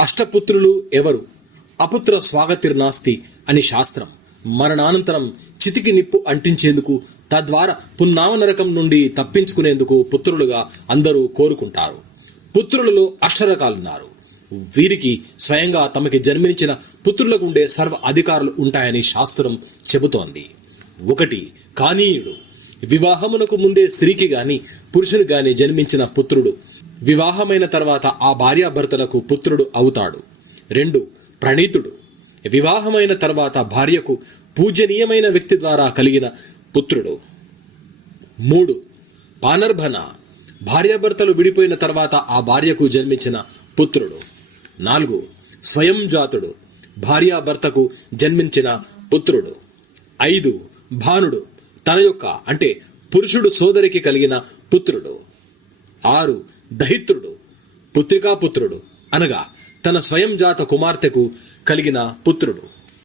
అష్టపుత్రులు ఎవరు? అపుత్ర స్వాగతిర్నాస్తి అని శాస్త్రం. మరణానంతరం చితికి నిప్పు అంటించేందుకు తద్వారా పున్నామ నరకం నుండి తప్పించుకునేందుకు పుత్రులుగా అందరూ కోరుకుంటారు. పుత్రులలో అష్టరకాలున్నారు వీరికి స్వయంగా తమకి జన్మించిన పుత్రులకు ఉండే సర్వ అధికారులు ఉంటాయని శాస్త్రం చెబుతోంది. ఒకటి కానీయుడు. వివాహమునకు ముందే స్త్రీకి గాని పురుషుని గాని జన్మించిన పుత్రుడు. వివాహమైన తర్వాత ఆ భార్యాభర్తలకు పుత్రుడు అవుతాడు. రెండు ప్రణీతుడు. వివాహమైన తర్వాత భార్యకు పూజనీయమైన వ్యక్తి ద్వారా కలిగిన పుత్రుడు. మూడు పానర్భన. భార్యాభర్తలు విడిపోయిన తర్వాత ఆ భార్యకు జన్మించిన పుత్రుడు. నాలుగు స్వయం జాతుడు భార్యాభర్తకు జన్మించిన పుత్రుడు. ఐదు భానుడు. తన యొక్క అంటే పురుషుడు సోదరికి కలిగిన పుత్రుడు. ఆరు దహిత్రుడు పుత్రికాపుత్రుడు అనగా తన స్వయం జాత కుమార్తెకు కలిగిన పుత్రుడు.